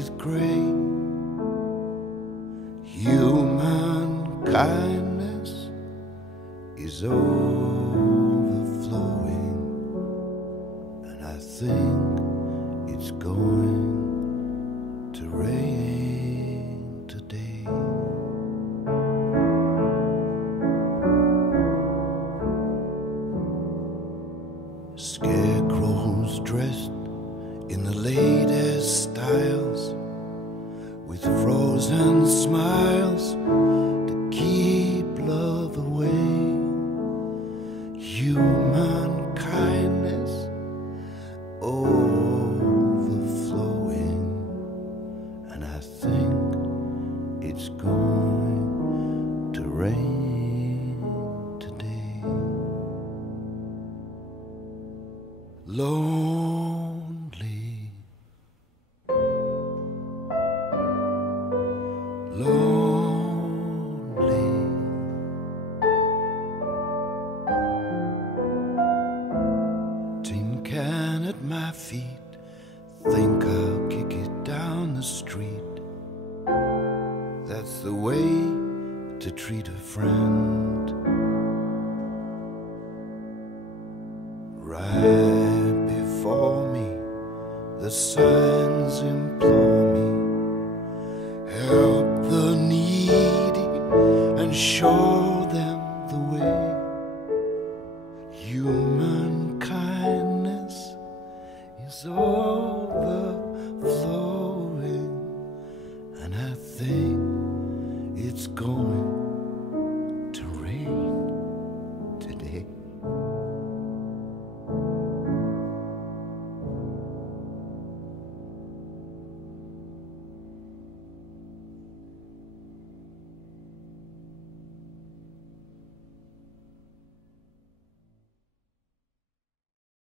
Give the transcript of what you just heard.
with gray. Human kindness is overflowing, and I think it's going to rain today. Scarecrows dressed in the latest styles, with frozen smiles to keep love away. Human kindness overflowing, and I think it's going to rain today. Lonely, lonely, tin can at my feet, think I'll kick it down the street. That's the way to treat a friend. Right before me, the signs implore me, help the needy and show them the way. You